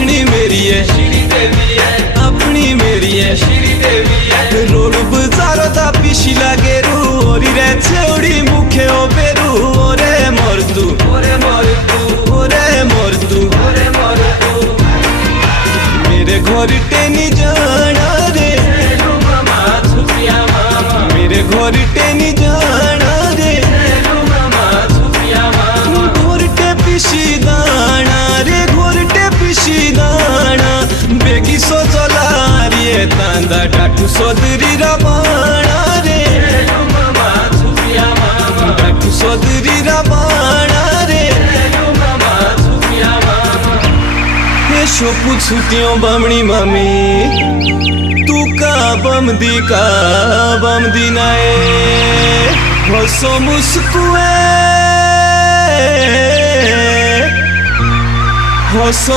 पिछड़ी मेरी है अपनी मेरी है रोड बाजारो दा पिछी लागे रू ओरी रे छेउड़ी मुखे ओ बेरू ओरे मोर तू मेरे घर टेनी जाना रे मेरे घर टेनी जाना रे घोरटे पिसी दाना रे घोरटे पिसी दाना बेगी सजला रे तांदा डाटू सदरी राबाणा रे डाटू सदरी राबाणा रे शो पूछूतियों बमणी मामी तू का बमदी नाए हसो मुस्कुए हसो